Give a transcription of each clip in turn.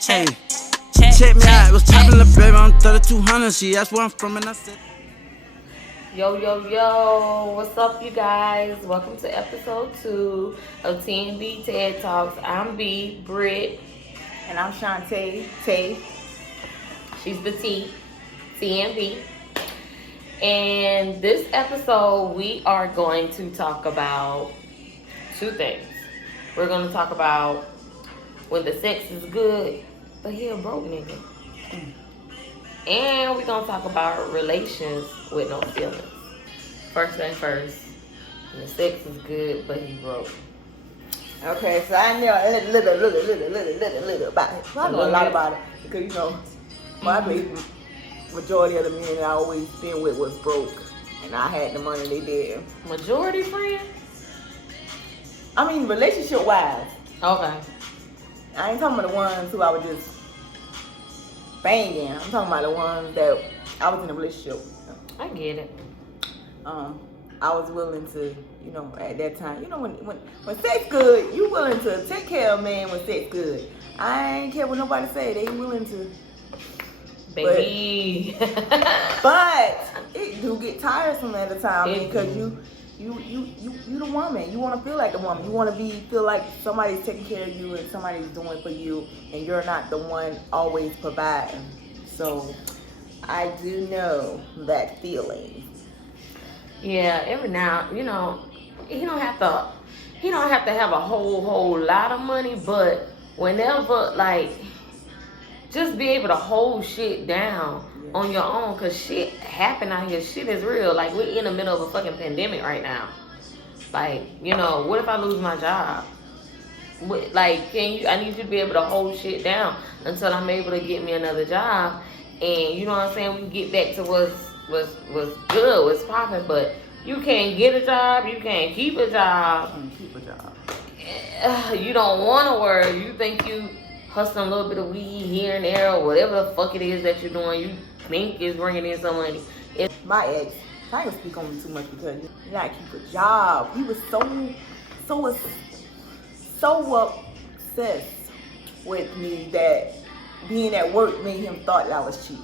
Hey, check me out. It was popping the baby on 3200. She asked where I'm from, and I said, Yo, what's up, you guys? Welcome to episode 2 of TNB TED Talks. I'm Brit. And I'm Shawntay. Tay. She's the T, TNB. And this episode, we are going to talk about two things. We're going to talk about when the sex is good, but he a broke nigga. And we're going to talk about relations with no feelings. First thing first, when the sex is good, but he broke. Okay, so I know a little about it. I know a lot about it because, you know, my majority of the men I always been with was broke. And I had the money they did. Majority friend? I mean, relationship-wise. Okay. I ain't talking about the ones who I was just banging. I'm talking about the ones that I was in a relationship with. I get it. I was willing to, you know, at that time, you know, when sex good, you willing to take care of a man when sex good. I ain't care what nobody say. They willing to. Baby. But it do get tiresome at the time because you the woman. You want to feel like the woman. You want to feel like somebody's taking care of you and somebody's doing for you, and you're not the one always providing. So I do know that feeling. Yeah, every now, you know, he don't have to have a whole lot of money, but whenever, like, just be able to hold shit down on your own, because shit happen out here. Shit is real. Like, we're in the middle of a fucking pandemic right now. Like, you know, what if I lose my job? Like, I need you to be able to hold shit down until I'm able to get me another job. And, you know what I'm saying, we can get back to what's good, what's popping, but you can't get a job, you can't keep a job. You don't want to work. You think you hustling a little bit of weed here and there or whatever the fuck it is that you're doing, you think is bringing in some money. My ex, I ain't gonna speak on him too much because he not keep a job. He was so obsessed with me that being at work made him thought that I was cheap.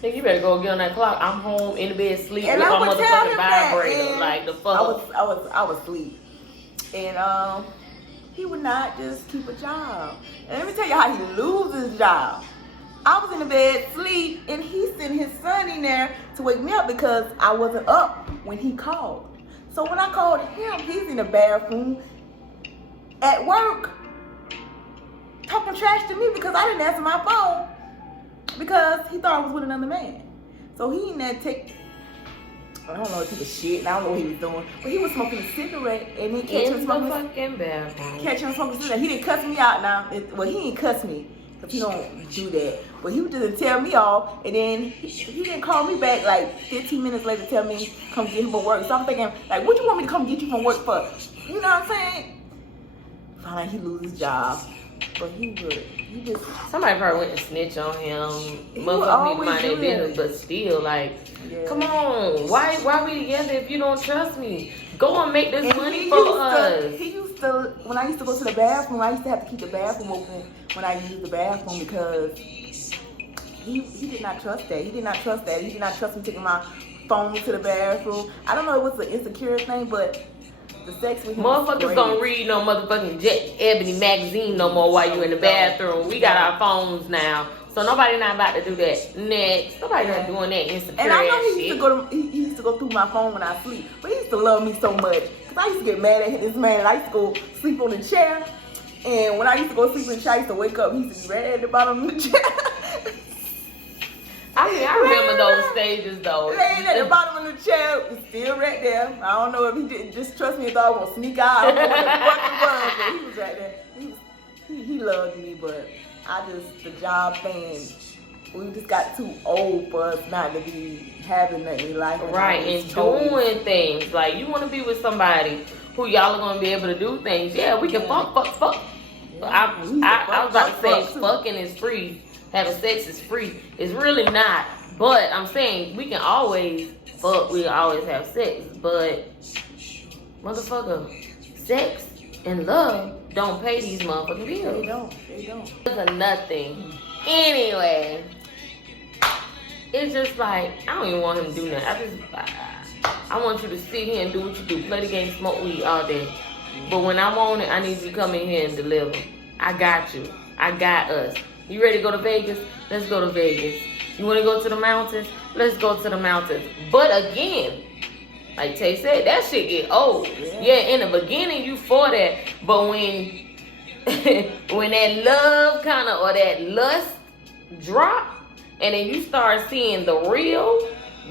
Think you better go get on that clock. I'm home in the bed sleeping with I my would tell motherfucking him that, vibrator. Like the fuck. I was asleep. And he would not just keep a job. And let me tell you how he loses his job. I was in the bed sleep and he sent his son in there to wake me up because I wasn't up when he called. So when I called him, he's in the bathroom at work talking trash to me because I didn't answer my phone. Because he thought I was with another man. So he in there I don't know if he was shit, and I don't know what he was doing, but he was smoking a cigarette, and then catch him smoking a cigarette. He didn't cuss me out now. Well, he didn't cuss me, because he don't do that. But he would just tell me off, and then he didn't call me back like 15 minutes later to tell me come get him from work. So I'm thinking, like, what you want me to come get you from work for? You know what I'm saying? Finally, he lose his job. But he would. Somebody probably went and snitch on him. Motherfuckers need to mind their business, but still, like, come on. Why we together if you don't trust me? Go and make this money for us. He used to, when I used to go to the bathroom, I used to have to keep the bathroom open when I used the bathroom because he did not trust that. He did not trust me taking my phone to the bathroom. I don't know if it was an insecure thing, but the sex with him motherfuckers don't read no motherfucking Jet Ebony magazine no more while you in the bathroom. We got our phones now, so nobody not about to do that. Next, nobody not doing that insecure. And I know he used to go through my phone when I sleep, but he used to love me so much because I used to get mad at this man. And I used to go sleep on the chair, and when I used to go sleep in the chair, I used to wake up. He used to be right at the bottom of the chair. I remember those stages though. Laying at the bottom of the chair, still right there. I don't know if he didn't just trust me, thought I was gonna sneak out. I don't know what the fuck it was, but he was right there. He loved me, but the job thing, we just got too old for us not to be having that in life. Right, and doing things. Like, you want to be with somebody who y'all are going to be able to do things. Yeah, we can fuck. Yeah. I was about to say fucking is free. Having sex is free. It's really not. But I'm saying we can always fuck. We always have sex. But, motherfucker, sex and love don't pay these motherfucking bills. They don't. It's a nothing. Anyway, it's just like, I don't even want him to do nothing. I want you to sit here and do what you do. Play the game, smoke weed all day. But when I want it, I need you to come in here and deliver. I got you. I got us. You ready to go to Vegas? Let's go to Vegas. You want to go to the mountains? Let's go to the mountains. But again, like Tay said, that shit get old. Yeah, in the beginning you for that. But when when that love kind of, or that lust drop, and then you start seeing the real,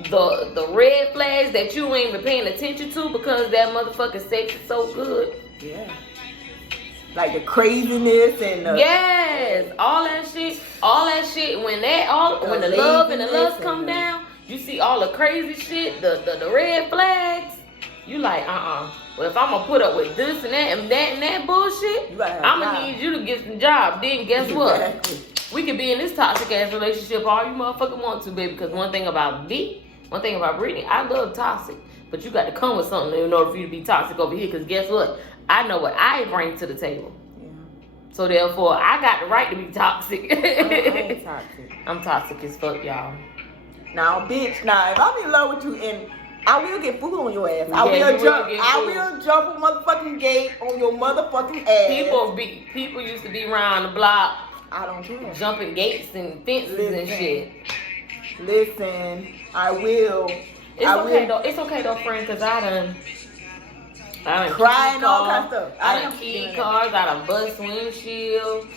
the red flags that you ain't been paying attention to because that motherfucking sex is so good. Yeah. Like the craziness and the... Yes, all that shit. When the love and the lust come down, you see all the crazy shit, the red flags. You like, Well, if I'm gonna put up with this and that and that and that bullshit, I'm gonna need you to get some job. Then guess what? We could be in this toxic ass relationship all you motherfucking want to, baby. Because one thing about Brittany, I love toxic, but you got to come with something in order for you to be toxic over here. Because guess what? I know what I bring to the table. Yeah. So therefore, I got the right to be toxic. I ain't toxic. I'm toxic as fuck, y'all. Now, bitch, if I'm in love with you and I will get food on your ass. I will jump a motherfucking gate on your motherfucking ass. People used to be around the block. I don't care. Jumping gates and fences and shit. Listen, I will. It's okay though, friend, because I done crying all kinds of stuff. I done keyed cars, I done bust windshield.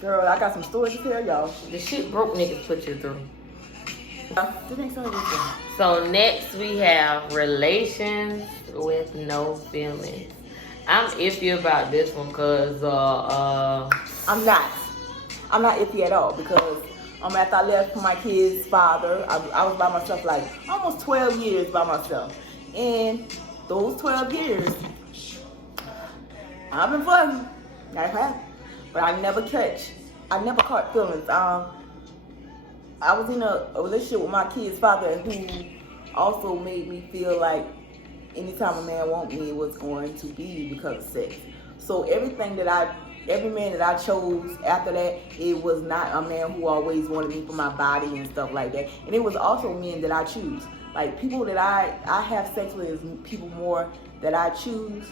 Girl, I got some stories to tell y'all. The shit broke niggas put you through. So next we have relations with no feelings. I'm iffy about this one because I'm not iffy at all because after I left my kid's father, I was by myself like almost 12 years by myself. And those 12 years, I've been fun. I have. But I never caught feelings. I was in a relationship with my kid's father who also made me feel like anytime a man wants me, it was going to be because of sex. So every man that I chose after that, it was not a man who always wanted me for my body and stuff like that. And it was also men that I choose. Like people that I have sex with is people more that I choose.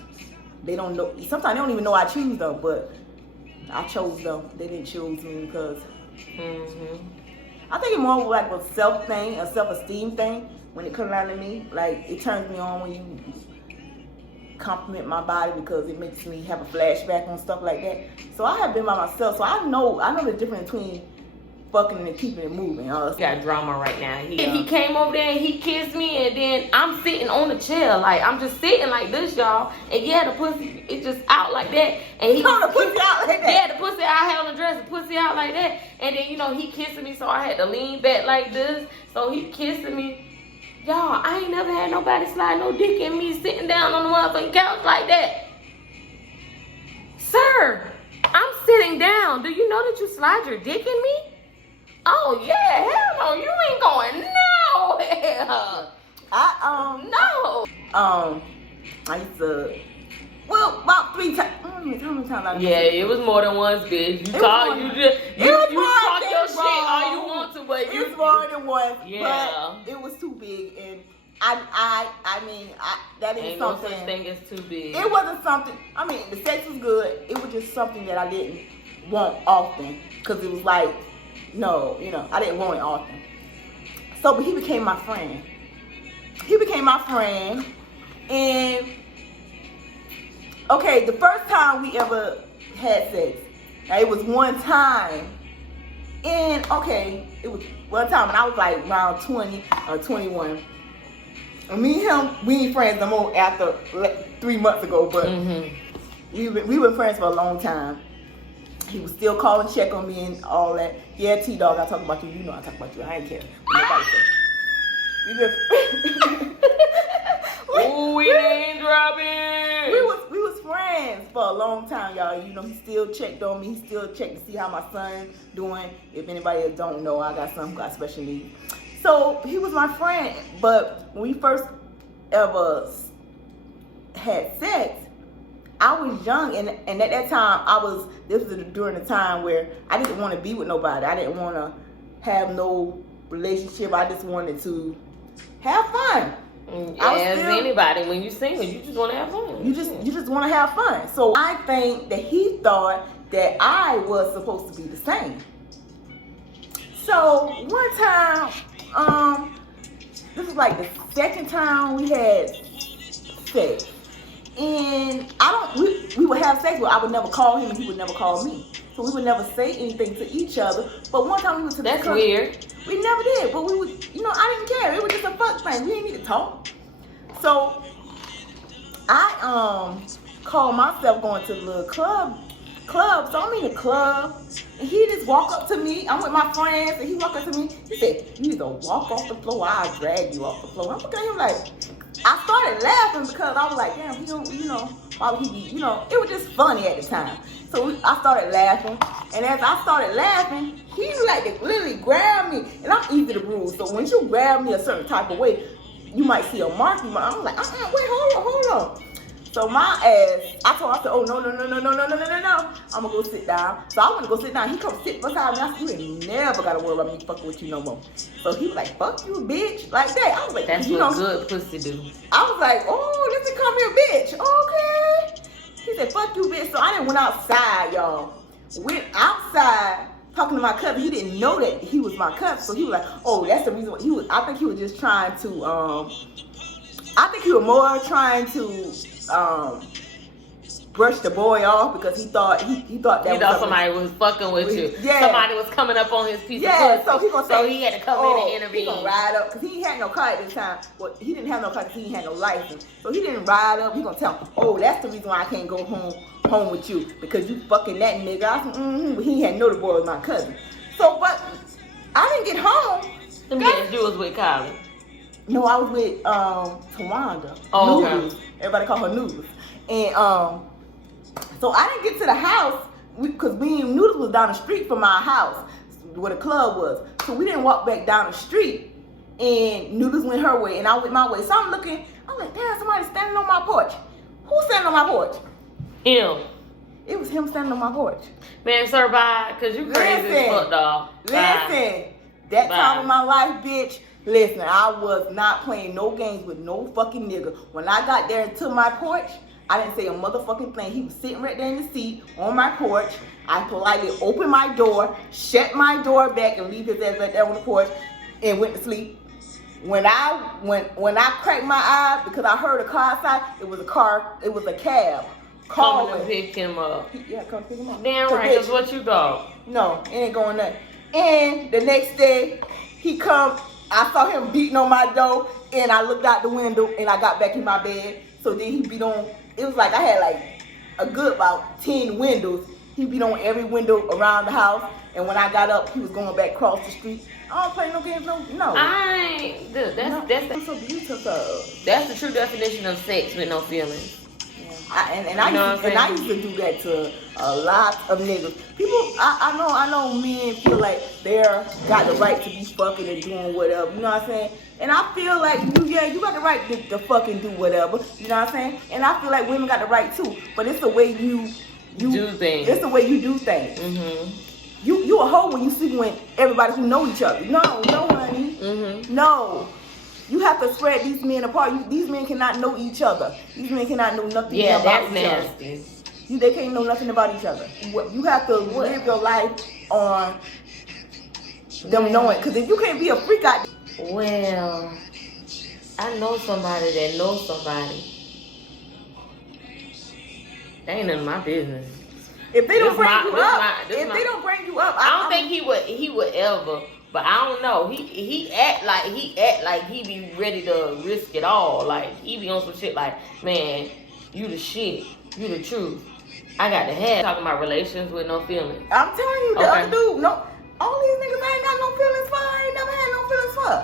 They don't know. Sometimes they don't even know I choose them, but I chose them. They didn't choose me because I think it's more like a self thing, a self-esteem thing when it comes down to me. Like it turns me on when you compliment my body because it makes me have a flashback on stuff like that. So I have been by myself, so I know the difference between fucking and keeping it moving. He got drama right now. He came over there and he kissed me, and then I'm sitting on the chair, like I'm just sitting like this, y'all. And yeah, the pussy is just out like that. And he the pussy out like that. Yeah, the pussy I had on the dress, the pussy out like that. And then he kissing me, so I had to lean back like this. So he kissing me. Y'all, I ain't never had nobody slide no dick in me sitting down on the motherfucking couch like that. Sir, I'm sitting down. Do you know that you slide your dick in me? Oh yeah, hell no, you ain't going nowhere. No. I used to, about 3 times. How many times? Yeah, it was more than once, bitch. You talk your shit all you want to, but it was more than once. Yeah, but it was too big, and I mean, that ain't something. No such thing as too big. It wasn't something. I mean, the sex was good. It was just something that I didn't want often, because it was like, no, I didn't want it often. So, but he became my friend. And okay, the first time we ever had sex, now it was one time. And okay, it was one time when I was like around 20 or 21. And me and him, we ain't friends no more after 3 months ago, but we been friends for a long time. He was still calling, check on me and all that. Yeah, T-Dog, I talk about you. You know I talk about you. I ain't care. Ooh, we name dropping. We was friends for a long time, y'all. He still checked on me. He still checked to see how my son doing. If anybody don't know, I got son who got special needs. So he was my friend. But when we first ever had sex, I was young, and at that time, this was during the time where I didn't want to be with nobody. I didn't want to have no relationship. I just wanted to have fun. As anybody, when you single, you just want to have fun. You just want to have fun. So I think that he thought that I was supposed to be the same. So one time, this was like the second time we had sex. And we would have sex, but I would never call him and he would never call me. So we would never say anything to each other. But one time we went to the club. That's weird. We never did, but we would, I didn't care. It was just a fuck thing. We didn't need to talk. So I called myself going to the little club. So I'm in the club, and he just walk up to me. I'm with my friends, and he walk up to me. He said, "You either walk off the floor, or I'll drag you off the floor." I'm looking at him like, I started laughing because I was like, damn, he don't, why would he be, it was just funny at the time. So I started laughing, and as I started laughing, he like literally grabbed me, and I'm easy to bruise. So when you grab me a certain type of way, you might see a mark. I'm like, wait, hold on. So my ass, I told him, oh, no. I'm going to go sit down. So I want to go sit down. He come sit beside me. I said, you ain't never got to worry about me fucking with you no more. So he was like, fuck you, bitch. Like that. I was like, that's what good pussy do. I was like, oh, listen, come here, bitch. Okay. He said, fuck you, bitch. So I didn't went outside, y'all. Went outside talking to my cousin. He didn't know that he was my cousin. So he was like, oh, that's the reason why I think he was just trying to, I think he was more trying to, brush the boy off because he thought somebody was fucking with you. Yeah. Somebody was coming up on his piece of pussy. So he had to come in and intervene. He gonna ride up because he had no car at this time. Well, he didn't have no car because he had no license. So he didn't ride up. He gonna tell him, oh, that's the reason why I can't go home with you because you fucking that nigga. I said, But he had know the boy was my cousin. So, but I didn't get home. You was with Kylie. No, I was with Tawanda. Oh, okay. Noodles. Everybody call her Noodles. And so I didn't get to the house because me and Noodles was down the street from my house where the club was. So we didn't walk back down the street. And Noodles went her way and I went my way. So I'm like, damn, somebody's standing on my porch. Who's standing on my porch? Him. It was him standing on my porch. Man, sir, bye. Because you crazy as fuck, dog. Listen. That time of my life, bitch. Listen, I was not playing no games with no fucking nigga. When I got there to my porch, I didn't say a motherfucking thing. He was sitting right there in the seat on my porch. I politely opened my door, shut my door back, and leave his ass right there on the porch, and went to sleep. When I cracked my eye because I heard a car outside, it was a cab. Coming to pick him up. Yeah, come pick him up. Damn right, that's what you got. No, it ain't going nothing. And the next day, he come. I saw him beating on my door, and I looked out the window, and I got back in my bed. So then he beat on. It was like I had like a good about 10 windows. He beat on every window around the house, and when I got up, he was going back across the street. I don't play no games, no. That's so beautiful. That's the true definition of sex with no feelings. I used to do that to a lot of niggas. People, I know men feel like they're got the right to be fucking and doing whatever. You know what I'm saying? And I feel like you got the right to fucking do whatever. You know what I'm saying? And I feel like women got the right too. But it's the way you do things. It's the way you do things. Mm-hmm. You a hoe when you sleep with everybody who know each other. No, honey. Mm-hmm. No. You have to spread these men apart. These men cannot know each other. These men cannot know nothing about each nasty. other. They can't know nothing about each other. You have to live your life on them knowing. Because if you can't be a freak out there. Well, I know somebody that knows somebody. That ain't none of my business. If they don't bring you up, I don't think he would ever. But I don't know. He act like he be ready to risk it all. Like he be on some shit like, man, you the shit, you the truth. I got the head talking about relations with no feelings. I'm telling you, the other dude, no, all these niggas I ain't got no feelings for. I ain't never had no feelings for.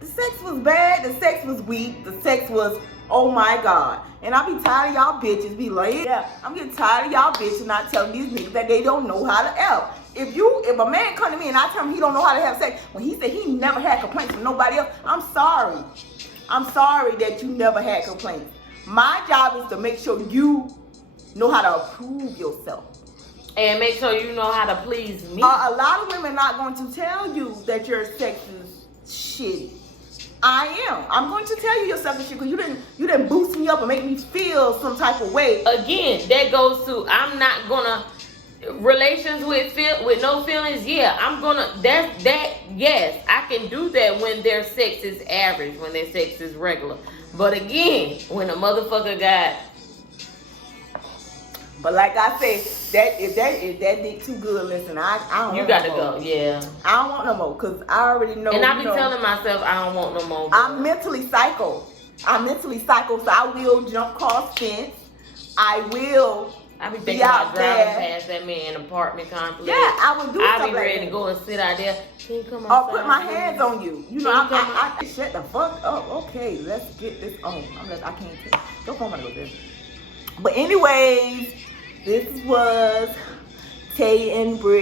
The sex was bad. The sex was weak. The sex was, oh my God. And I be tired of y'all bitches be like, yeah, I'm getting tired of y'all bitches not telling these niggas that they don't know how to F. If a man come to me and I tell him he don't know how to have sex, when he said he never had complaints from nobody else, I'm sorry. I'm sorry that you never had complaints. My job is to make sure you know how to approve yourself. And make sure you know how to please me. A lot of women not going to tell you that your sex is shitty. I am. I'm going to tell you your sex is shitty because you didn't boost me up and make me feel some type of way. Again, that goes to I'm not gonna relations with no feelings. Yeah, I'm gonna that. Yes, I can do that when their sex is average, when their sex is regular. But again, when a motherfucker got. But like I said, if that dick too good, listen, I don't. You want gotta no go, more. yeah. I don't want no more because I already know. And I be telling myself I don't want no more. I'm mentally psycho. So I will jump across fence. I will. I be thinking about driving past that man apartment complex. Yeah, I will do stuff like that. I be ready to go and sit out there. Can you come outside? Or put my hands on you. You know, I shut the fuck up. Okay, let's get this on. I can't take. Your phone gonna go there. But anyways, this was Tay and Brit.